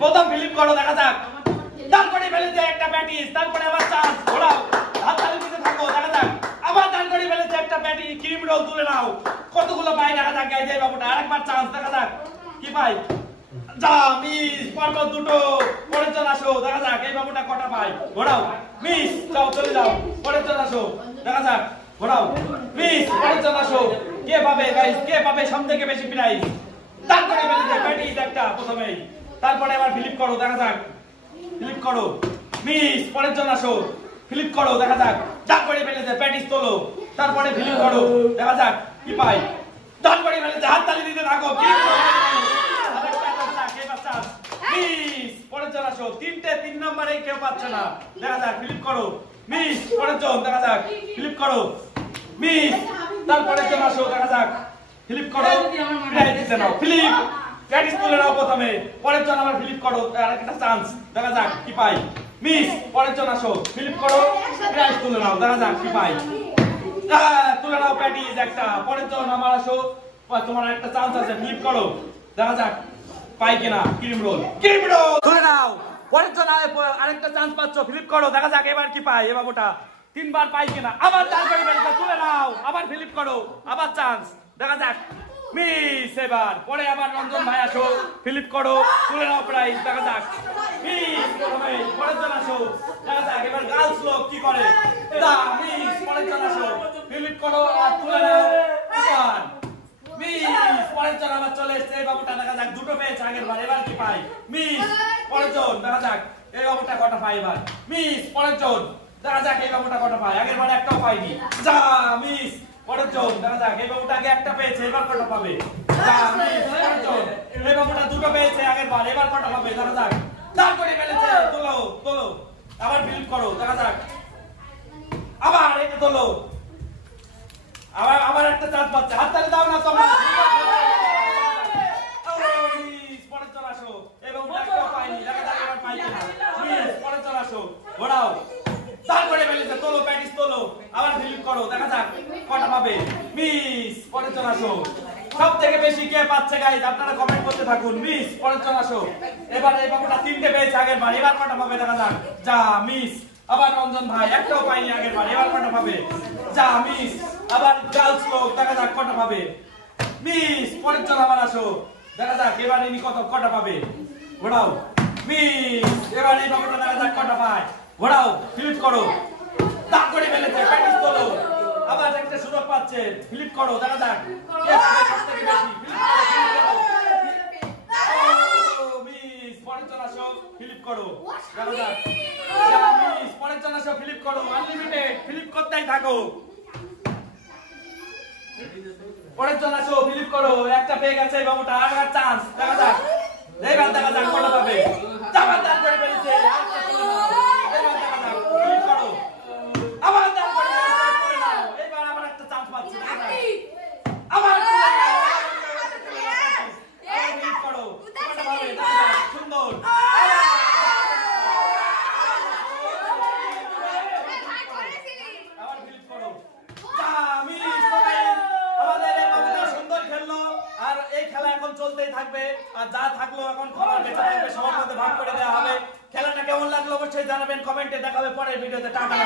প্রথম ফিলিপ করো দেখা যাক। তারপরে ফেলেছে একটা প্যাটিস, তারপরে আবার চান্স ঘোরাও, হাত তালি দিতে থাকো দেখা যাক। আবার তারপরে ফেলেছে একটা প্যাটিস, ক্রিম রোল তুলে নাও। কতগুলো পাই দেখা যাক গাইজ এই বাবুটা। আরেকবার চান্স দেখা যাক কি পাই। যা মিস, পরপর দুটো। পরে চলে আসো দেখা যাক এই বাবুটা কটা পাই। ঘোরাও মিস, যাও চলে যাও। পরে চলে আসো দেখা যাক, ঘোরাও মিস, পরে চলে আসো। কে পাবে গাইজ, কে পাবে সবথেকে বেশি প্রাইজ? তারপরে ফেলেছে প্যাটিস একটা প্রথমেই, তারপরে আবার ফিলিপ করো দেখা যাক। ফিলিপ করো মিস, পরের জন্য আসো। ফিলিপ করো দেখা যাক। তারপরে ফেলেছে প্যাটিস তোলো, তারপরে ফিলিপ করো দেখা যাক কি পাই। তারপরে ফেলেছে হাত তালি দিতে থাকো। মিস, পরের জন্য আসো। তিনটে, 3 নম্বরে কেউ পাচ্ছে না দেখা যাক। ফিলিপ করো মিস, পরের জন্য দেখা যাক। ফিলিপ করো মিস, তারপরে জন্য আসো দেখা যাক। ফিলিপ করো, দিতে নাও ফিলিপ। প্র্যাকটিস তুলে নাও প্রথমে, পরের জন আবার ফিলিপ করো। আরেকটা চান্স দেখা যাক কি পাই। মিস, পরের জন আসো। ফিলিপ করো, প্র্যাকটিস তুলে নাও দেখা যাক কি পাই। তুলে নাও প্র্যাকটিস একটা, পরের জন আবার আসো। তোমার একটা চান্স আছে, ফিলিপ করো দেখা যাক পাই কিনা। ক্রিম রোল, ক্রিম রোল তুলে নাও। পরের জন আরেকটা চান্স পাচ্ছ, ফিলিপ করো দেখা যাক এবার কি পাই। এ বাবুটা 3 বার পাই কিনা। আবার তারপরে তুলে নাও, আবার ফিলিপ করো, আবার চান্স দেখা যাক মিস। এবার পরে আবার রঞ্জন ভাই আসো। ফিলিপ করো, তুলে নাও প্রাইজ দেখা যাক। মিস, প্রথমে পরের জন আসো দেখা যাক এবার গার্লস লোক কি করে। দা মিস, পরের জন আসো। ফিলিপ করো আর তুলে নাও। এবার মিস, পরের জন আবার চলে এসেছে। এই বাবুটা দেখা যাক দুটো পেয়েছে আগের বার, এবার কি পাই। মিস, পরের জন দেখা যাক এই বাবুটা কটা পাই এবার। মিস, পরের জন দেখা যাক এই বাবুটা কটা পাই। আগের বার একটাও পাইনি। যা মিস, পরের জন দেখা যাক এই বাবুটা আগে একটা পেয়েছে, এবার কটা পাবে। যা মিস, পরের জন এই বাবুটা দুটো পেয়েছে আগের বার, এবার কটা পাবে দেখা যাক। তারপরে ফেলেছে, তোলো তোলো, আবার ফিলিপ করো দেখা যাক। আবার এটা তোলো, আবার আবার একটা চান্স পাচ্ছে। হাত তালি দাও না তোমরা। মিস, পরের জন আসো। এই বাবুটা একটাও পাইনি দেখা যাক এবার পাই কিনা। মিস, পরের জন আসো, ঘোরাও। তারপরে ফেলেছে, তোলো প্যাটিস তোলো, আবার ফিলিপ করো দেখা যাক কটা পাবে। মিস, পরের জন আসো। সব থেকে বেশি কে পাচ্ছে গাইজ আপনারা কমেন্ট করতে থাকুন। মিস, পরের জন আসো। এবার এই বাবুটা 3টে পেয়েছে আগের বার, এবার কটা পাবে দেখা যাক। যা মিস, আবার রঞ্জন ভাই একটাও পাইনি আগের বার, এবার কটা পাবে। যা মিস, আবার গার্লস লোক দেখা যাক কটা পাবে। মিস, পরের জন আবার আসো দেখা যাক এবার ইনি কটা পাবে। ঘোরাও মিস, এবার এই বাবুটা দেখা যাক কটা পায়। ঘোরাও, ফিলিপ করো, তারপরে ফেলেছে প্র্যাকটিস তোলো, আবার একটা সুযোগ পাচ্ছে। ফিলিপ করো দেখা যাক কে পাবে সবথেকে বেশি। মিস, পরের জন আসো। ফিলিপ করো দেখা যাক। মিস, পরের জন আসো। ফিলিপ করো, আনলিমিটেড ফিলিপ করতেই থাকো। পরের জন আসো, ফিলিপ করো, একটা পেয়ে গেছে এই বাবুটা। আবার চান্স দেখা যাক, এবার দেখা যাক কটা পাবে। আবার তারপরে ফেলেছে, চলতেই থাকবে। আর যা থাকলো এখন খাবার বেঁচে থাকবে, সবার মধ্যে ভাগ করে দেওয়া হবে। খেলাটা কেমন লাগলো অবশ্যই জানাবেন কমেন্টে। দেখাবে পরের ভিডিওতে। টাটা।